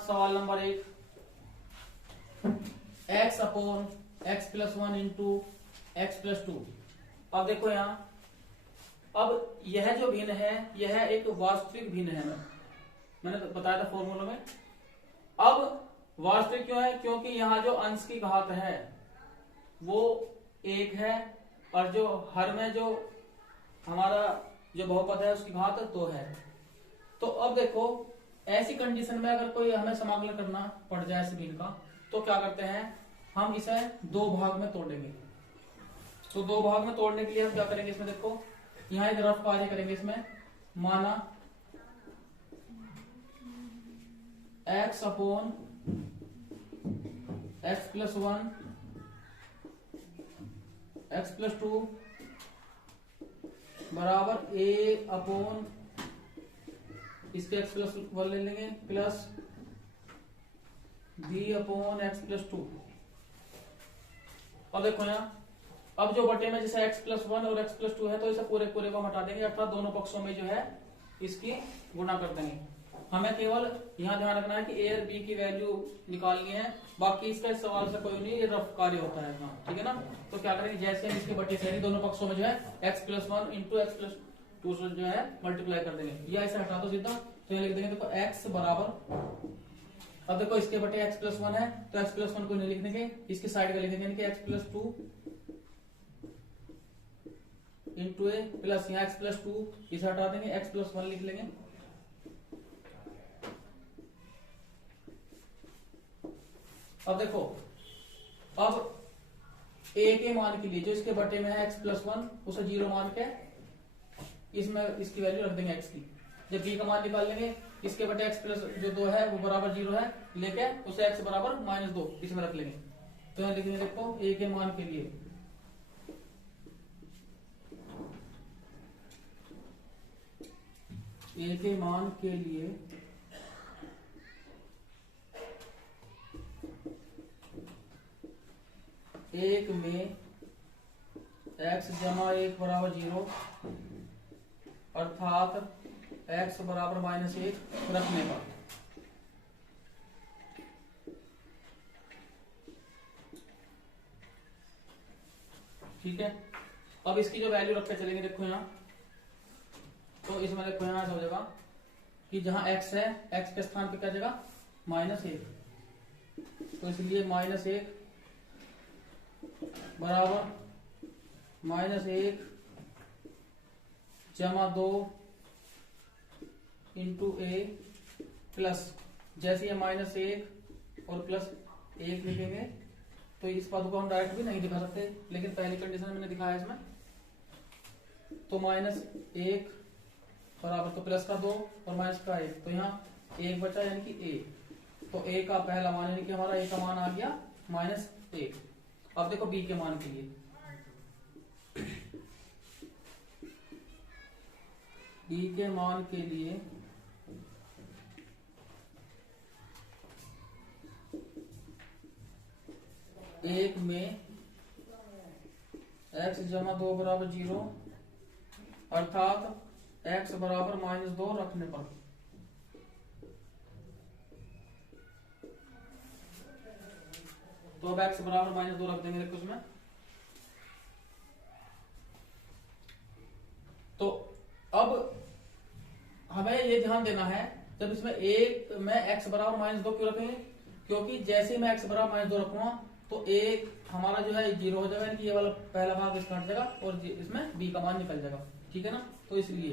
सवाल number 1, x upon x plus 1 into x plus 2। अब देखो यहाँ, अब यह जो भिन्न है यह एक वास्तविक भिन्न है, मैंने तो बताया था फॉर्मूला में। अब वास्तविक क्यों है? क्योंकि यहाँ जो अंश की घात है वो 1 है और जो हर में जो हमारा जो बहुपद है उसकी घात 2 है। तो अब देखो ऐसी कंडीशन में अगर कोई हमें समाकलन करना पड़ जाए इस भिन्न का, तो क्या करते हैं, हम इसे 2 भाग में तोड़ेंगे। तो 2 भाग में तोड़ने के लिए हम क्या करेंगे, इसमें देखो यहाँ एक रफ कार्य करेंगे। इसमें माना x upon x plus 1 x plus 2 बराबर a अपॉन इसके एक्स प्लस 1 ले लेंगे plus b upon x plus 2। अब देखो यहाँ, अब जो बटे में जैसे x प्लस 1 और x प्लस 2 है तो इसे पूरे पूरे को हटा देंगे, अर्थात दोनों पक्षों में जो है इसकी गुणा कर देंगे। हमें केवल यहाँ ध्यान रखना है कि a और b की वैल्यू निकालनी है, बाकी इसका इस सवाल से कोई नहीं, ये रफ कार्य होता है यहाँ, ठीक है ना। तो क्या करेंगे, जैसे हम इसके बटे से दोनों पक्षों में जो है x plus 1 into x plus 2 से जो है मल्टीप्लाई कर देंगे, या इसे हटा दो सीधा। तो यहाँ लिख देंगे देखो x बराबर, अब देखो इसके बटे x प्लस 1 है तो x प्लस 1 को नहीं लिख देंगे, इसके साइड का लिख देंगे कि x प्लस 2 इंटू ए प्लस यहाँ एक्स प्लस 2 इसे हटा देंगे, एक्स प्लस 1 लिख लेंगे। अब देखो, अब a के मान के लिए जो इसके बटे में है x प्लस 1 उसे 0 मान के इसमें इसकी वैल्यू रख देंगे x की। जब b का मान निकाल लेंगे, इसके बटे x प्लस जो 2 है वो बराबर 0 है, लेके उसे x बराबर -2 इसमें रख लेंगे। तो यहाँ लिखेंगे देखो a के मान के लिए a के मान के लिए एक में x जमा 1 बराबर 0 अर्थात x बराबर -1 रखने पर ठीक है। अब इसकी जो वैल्यू रख के चलेंगे देखो यहाँ, तो इसमें देखो यहाँ ऐसा हो जाएगा कि जहां x है x के स्थान पे क्या जगह -1, तो इसलिए -1 बराबर -1 जमा 2 इंटू ए प्लस, जैसे ये -1 और प्लस 1 लिखेंगे तो इस बात को हम डायरेक्ट भी नहीं दिखा सकते, लेकिन पहली कंडीशन मैंने दिखाया इसमें। तो -1 बराबर तो प्लस का 2 और माइनस का 1, तो यहाँ 1 बचा यानी कि a। तो a का पहला मान यानी कि हमारा a का मान आ गया -1। अब देखो b के मान के लिए, b के मान के लिए एक में x जमा 2 बराबर 0 अर्थात x बराबर -2 रखने पर तो अब x बराबर -2 रख देंगे देखो उसमें। तो अब हमें ये ध्यान देना है, जब इसमें एक में x बराबर -2 क्यों रखेंगे, क्योंकि जैसे ही मैं x बराबर -2 रखूंगा तो एक हमारा जो है 0 हो जाएगा, यानी कि ये वाला पहला भाग इसका हट जाएगा और इसमें b का मान निकल जाएगा, ठीक है ना। तो इसलिए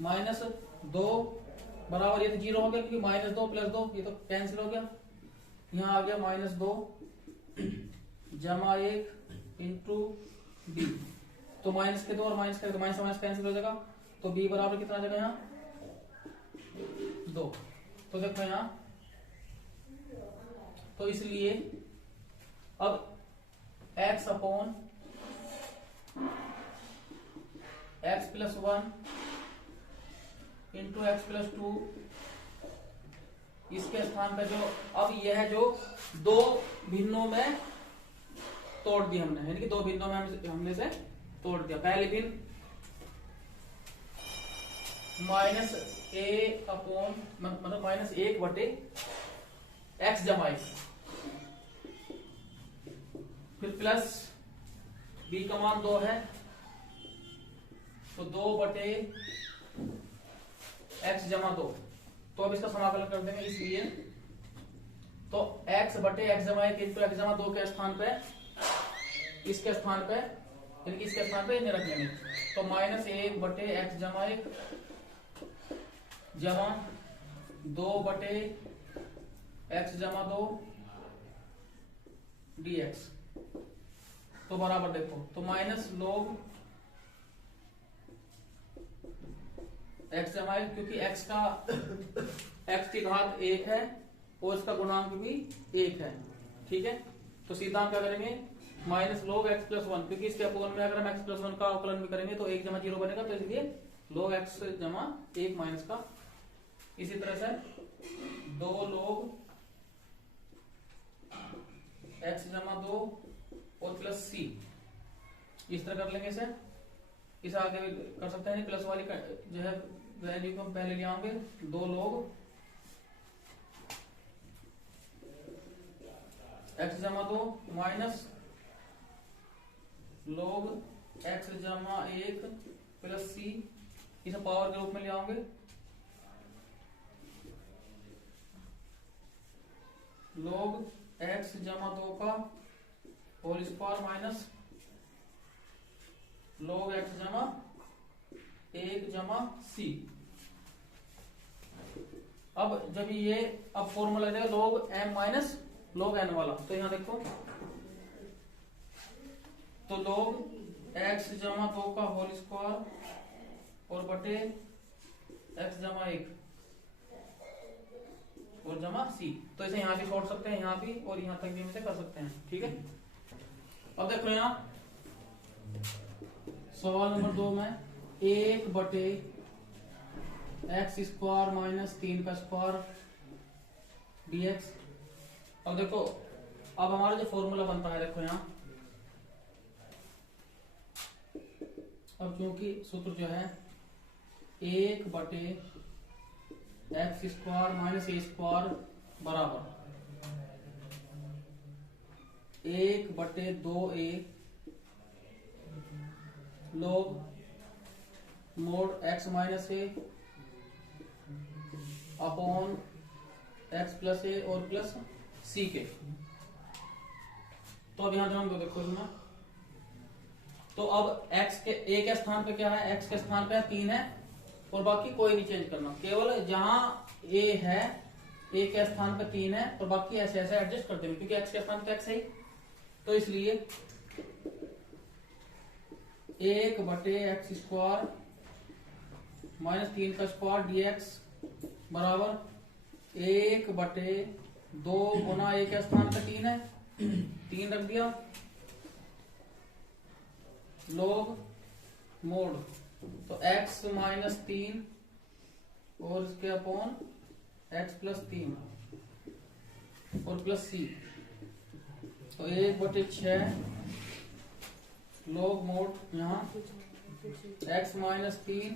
-2 बराबर, ये तो 0 हो गया क्योंकि -2 प्लस 2 ये तो कैंसिल हो गया, यहाँ आ गया -2 जमा 1 इंटू बी। तो माइनस के 2 और माइनस के माइनस माइनस कैंसिल हो जाएगा, तो b बराबर कितना आ जाएगा यहाँ 2। तो देखो यहाँ, तो इसलिए अब x upon x plus 1 into x plus 2 इसके स्थान पर जो, अब यह जो 2 भिन्नों में तोड़ दिया हमने, यानी कि 2 भिन्नों में हमने से तोड़ दिया। पहले भिन्न माइनस ए अपॉन मतलब माइनस 1 बटे एक्स जमा एक्स, फिर प्लस बी का मान 2 है तो 2 बटे एक्स जमा 2। तो अब इसका समाकलन कर देंगे, इसलिए तो x बटे एक्स जमा 1 इंटू एक्स जमा 2 के स्थान पे इसके स्थान पे यानी कि इसके स्थान पे इन्हें रख लेंगे। तो माइनस 1 बटे एक्स जमा 1 जमा 2 बटे एक्स जमा 2 dx। तो बराबर देखो, तो माइनस लोग एक्स जमा 1, क्योंकि x की घात 1 है और इसका गुणांक भी 1 है, ठीक है। तो सीधा हम क्या करेंगे, माइनस लोग एक्स प्लस 1, क्योंकि इसके अपोन में अगर हम एक्स प्लस 1 का अवकलन भी करेंगे तो 1 जमा 0 बनेगा, तो इसलिए लोग एक्स जमा 1 माइनस का। इसी तरह से 2 लोग एक्स जमा 2 और प्लस सी, इस तरह कर लेंगे इसे। इसे आगे भी कर सकते हैं, प्लस वाली जो है वैल्यू को हम पहले ले आएंगे। 2 लोग एक्स जमा 2 माइनस लोग एक्स जमा 1 प्लस सी, इसे पावर के रूप में ले आओगे। लोग एक्स जमा 2 का whole square minus log x जमा 1 जमा सी। अब जब ये अब फॉर्मूला देगा लोग m माइनस लोग n वाला, तो यहां देखो, तो लोग x जमा 2 का होल स्क्वायर और बटे x जमा 1 और जमा c। तो इसे यहां भी छोड़ सकते हैं, यहां भी, और यहां तक भी हम इसे कर सकते हैं, ठीक है। अब देखो यहां सवाल नंबर 2 में 1 बटे एक्स स्क्वायर माइनस 3 का स्क्वायर dx। अब देखो, अब हमारा जो फॉर्मूला बनता है, देखो यहां, अब क्योंकि सूत्र जो है 1 बटे एक्स स्क्वायर माइनस ए स्क्वायर बराबर 1 बटे 2a लोग मोड एक्स माइनस ए अपॉन एक्स प्लस ए और प्लस सी के। तो अब यहां ध्यान दो, देखो इसमें, तो अब x के a के स्थान पे क्या है, x के स्थान पे 3 है और बाकी कोई नहीं चेंज करना, केवल जहां a है a के स्थान पे 3 है और बाकी ऐसे ऐसे एडजस्ट कर देंगे, क्योंकि x के स्थान पे x है। तो इसलिए 1 बटे एक्स स्क्वायर माइनस 3 का स्क्वायर dx बराबर 1 बटे 2 गुना 1 के स्थान पे 3 है, 3 रख दिया, लोग मोड, तो x माइनस 3 और इसके अपॉन x प्लस 3 और प्लस c, तो 1 बटे 6 लोग मोड यहाँ x माइनस 3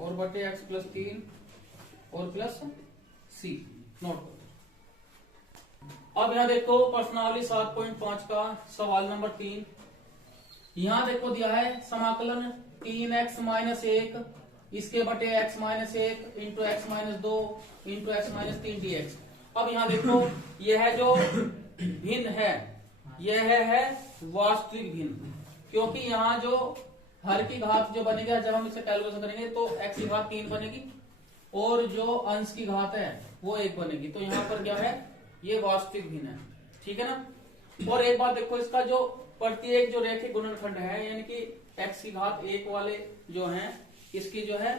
और बटे x प्लस 3 और प्लस c नोट। अब यहाँ देखो प्रश्नावली 7.5 का सवाल नंबर 3। यहाँ देखो दिया है समाकलन 3x माइनस 1 इसके बटे x minus 1 into x minus 2 into x minus 3 dx। अब यहाँ देखो यह जो भिन्न है यह है वास्तविक भिन्न, क्योंकि यहाँ जो हर की घात जो बनेगा जब हम इसे कैलकुलेशन करेंगे तो x की घात 3 बनेगी और जो अंश की घात है वो 1 बनेगी। तो यहाँ पर क्या है, ये वास्तविक भिन्न है, ठीक है ना। और एक बात देखो, इसका जो प्रत्येक जो रेखिक गुणनखंड है यानी कि x की घात 1 वाले जो हैं इसकी जो है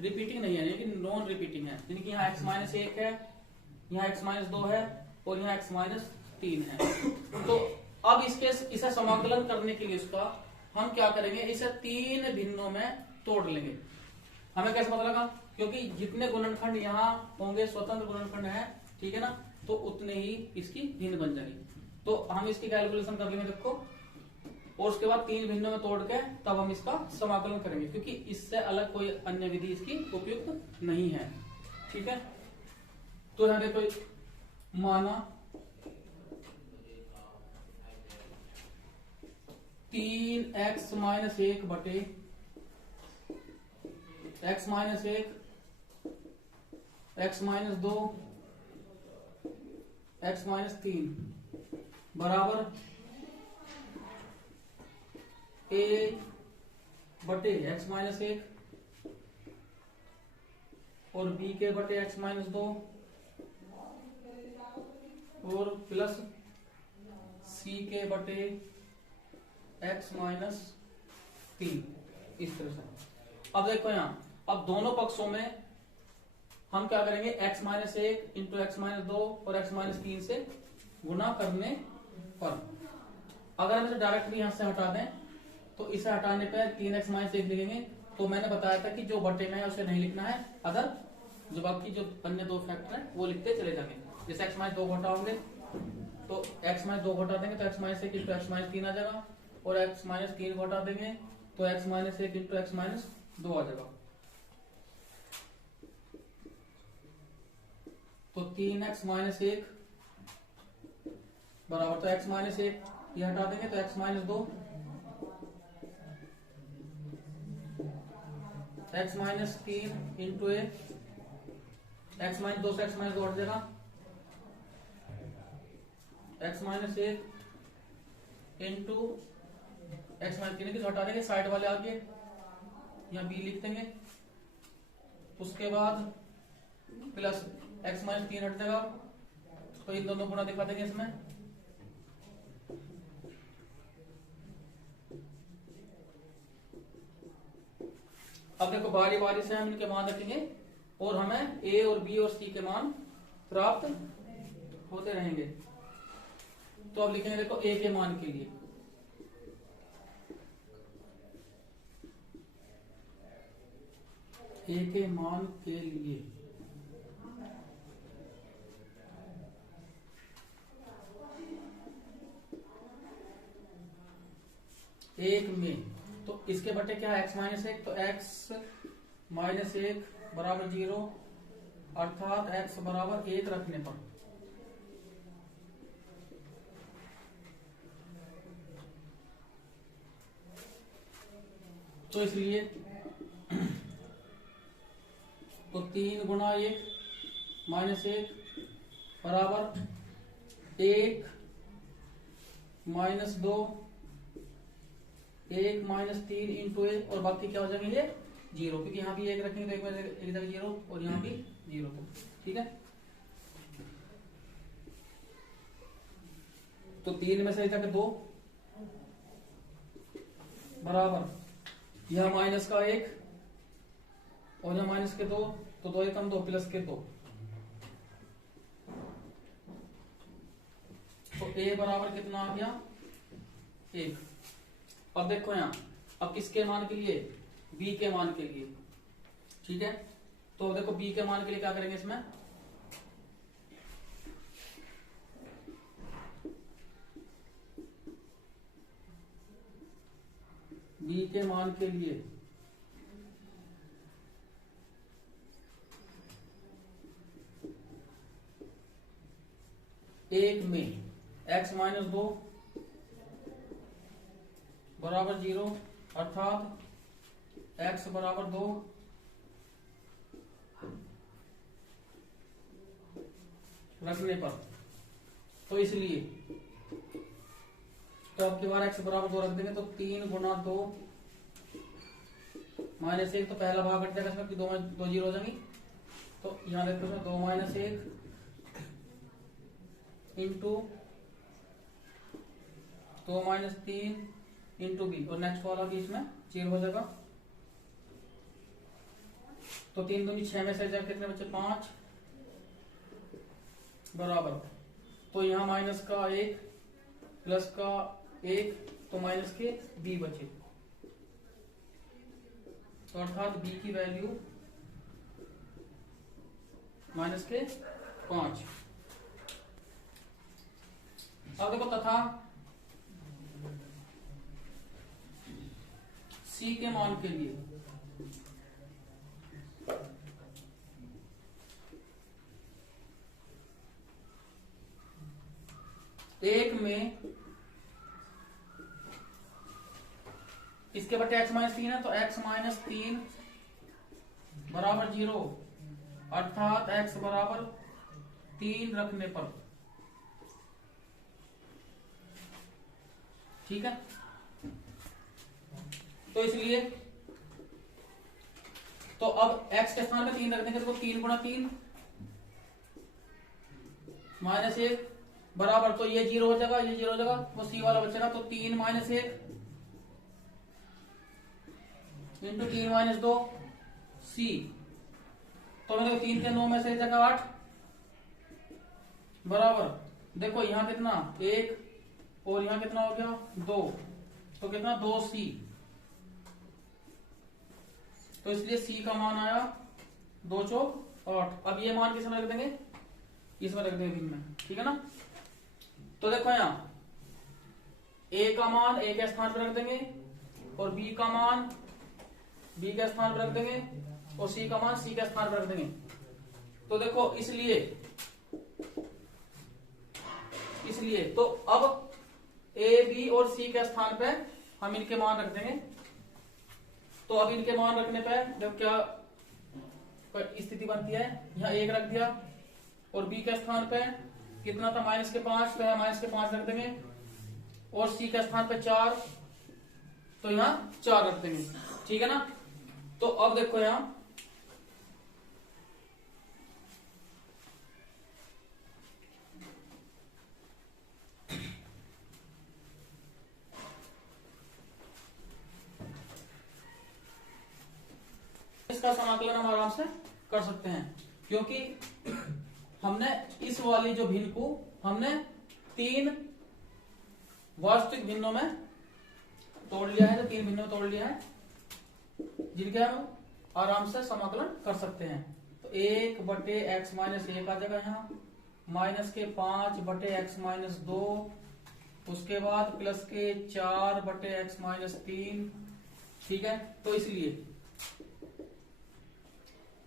रिपीटिंग नहीं है, यानी कि नॉन रिपीटिंग है, यानी कि यहाँ x माइनस 1 है, यहाँ x माइनस 2 है और यहाँ x माइनस 3 है। तो अब इसे समाकलन करने के लिए इसका हम क्या करेंगे, इसे 3 भिन्नों में तोड़ लेंगे। हमें कैसे पता लगा, क्योंकि जितने गुणनखंड यहाँ होंगे स्वतंत्र गुणनखंड है, ठीक है ना, तो उतने ही इसकी भिन्न बन जाएगी। तो हम इसकी कैलकुलेशन कर लेंगे, देखो, और उसके बाद 3 भिन्नों में तोड़ के तब हम इसका समाकलन करेंगे, क्योंकि इससे अलग कोई अन्य विधि इसकी उपयुक्त नहीं है। ठीक है, तो यहां देखो, माना 3x - 1 बटे x - 1 x - 2 x - 3 बराबर a बटे x - 1 और b के बटे x - 2 और प्लस c के बटे x - 3, इस तरह से। अब देखो यहां, अब दोनों पक्षों में हम क्या करेंगे, x - 1 इंटू x - 2 और x - 3 से गुणा करने पर अगर हम इसे डायरेक्टली यहां से हटा दें तो इसे हटाने पर 3x - 1 लिखेंगे। तो मैंने बताया था कि जो बटे में है उसे नहीं लिखना है, अदर जो बाकी जो अन्य दो फैक्टर है वो लिखते चले जाएंगे। जैसे x - 2 घटाओगे तो x - 2 घटा देंगे तो x - 1 इंटू x - 3 आ जाएगा, और x - 3 घटा देंगे तो x - 1 इंटू x - 2 आ जाएगा। तो 3x - 1 बराबर, तो x - 1 ये हटा देंगे तो x - 2 x - 3 into a, x - 2 से x - 2 हट जाएगा, x - 1 इंटू x - 3 की हटा देंगे, साइड वाले आगे यहाँ b लिख देंगे, उसके बाद प्लस x - 3 हट जाएगा, तो इन दोनों गुणा दिखा देंगे इसमें। अब देखो बारी बारी से हम इनके मान रखेंगे और हमें a और b और c के मान प्राप्त होते रहेंगे। तो अब लिखेंगे, देखो a के मान के लिए a के मान के लिए एक में, तो इसके बटे क्या है, x - 1, तो x - 1 बराबर 0, अर्थात x बराबर 1 रखने पर तो इसलिए तो 3 गुणा 1 - 1 बराबर 1 - 2 1 - 3 इंटू 1, और बाकी क्या हो जाएंगे ये 0, क्योंकि यहाँ भी 1 रखेंगे तो एक जगह 0 और यहाँ भी 0। ठीक है, तो 3 में से एक 2 बराबर यह माइनस का 1 और यह माइनस के 2, तो 2 एकम 2 प्लस के 2, तो a बराबर कितना आ गया 1। अब देखो यहां, अब किसके मान के लिए, b के मान के लिए। ठीक है, तो देखो b के मान के लिए क्या करेंगे, इसमें b के मान के लिए एक में x - 2 बराबर 0, अर्थात x बराबर 2 रखने पर, तो इसलिए तो अब की बार x बराबर 2 रख देंगे, तो 3 गुणा 2 - 1, तो पहला भाग हट जाएगा इसमें, 2 0 हो जाएंगी, तो यहां देखते हैं 2 - 1 इंटू 2 - 3 इंटू बी, और नेक्स्ट वाला भी इसमें 0 हो जाएगा। तो 3 दूनी 6 में से कितने बच्चे 5 बराबर, तो यहाँ माइनस का 1 प्लस का 1, तो माइनस के b बचे, तो अर्थात b की वैल्यू माइनस के 5। अब देखो तथा c के मान के लिए एक में इसके बटे x माइनस 3 है तो x माइनस 3 बराबर 0, अर्थात x बराबर 3 रखने पर, ठीक है। तो इसलिए तो अब x के स्थान पे 3 रख देंगे तो 3 गुणा 3 माइनस 1 बराबर, तो ये 0 हो जाएगा, ये 0 हो जाएगा, वो c वाला बचेगा, तो 3 माइनस 1 इंटू 3 माइनस 2 c, तो मेरे को 3 के 9 में से जगह 8 बराबर, देखो यहां कितना 1 और यहां कितना हो गया 2, तो कितना 2c, तो इसलिए c का मान आया 2 चौक 8। अब ये मान किसमें रख देंगे, इसमें रख देंगे भिन्न में, ठीक है ना। तो देखो यहां a का मान a के स्थान पर रख देंगे और b का मान b के स्थान पर रख देंगे और c का मान c के स्थान पर रख देंगे। तो देखो इसलिए तो अब a b और c के स्थान पे हम इनके मान रख देंगे। तो अब इनके मान रखने पे जब क्या स्थिति बनती है, यहाँ 1 रख दिया और b के स्थान पे कितना था -5, तो यहाँ -5 रख देंगे और c के स्थान पे 4, तो यहाँ 4 रख देंगे, ठीक है ना। तो अब देखो यहाँ इसका समाकलन हम आराम से कर सकते हैं, क्योंकि हमने इस वाली जो भिन्न को हमने 3 वास्तविक भिन्नों में तोड़ लिया है, तो 3 भिन्नों में तोड़ लिया है जिनके हम आराम से समाकलन कर सकते हैं। तो 1 बटे x माइनस 1 आ जाएगा यहाँ, माइनस के 5 बटे x माइनस 2, उसके बाद प्लस के 4 बटे x माइनस 3, ठीक है। तो इसलिए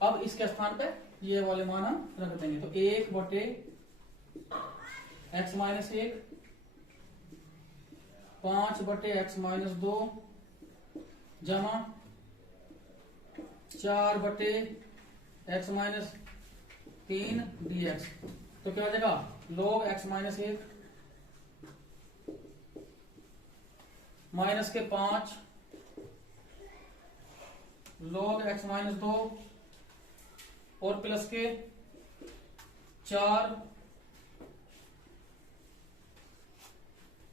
अब इसके स्थान पे ये वाले मान हम रख देंगे, तो 1 बटे x माइनस 1, 5 बटे x माइनस 2 जमा 4 बटे x माइनस 3 dx, तो क्या हो जाएगा log x माइनस 1 माइनस के 5 log x माइनस 2 और प्लस के 4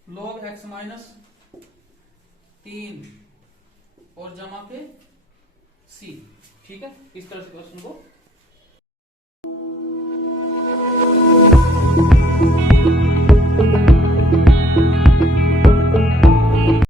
log x माइनस 3 और जमा के c, ठीक है। इस तरह से क्वेश्चन को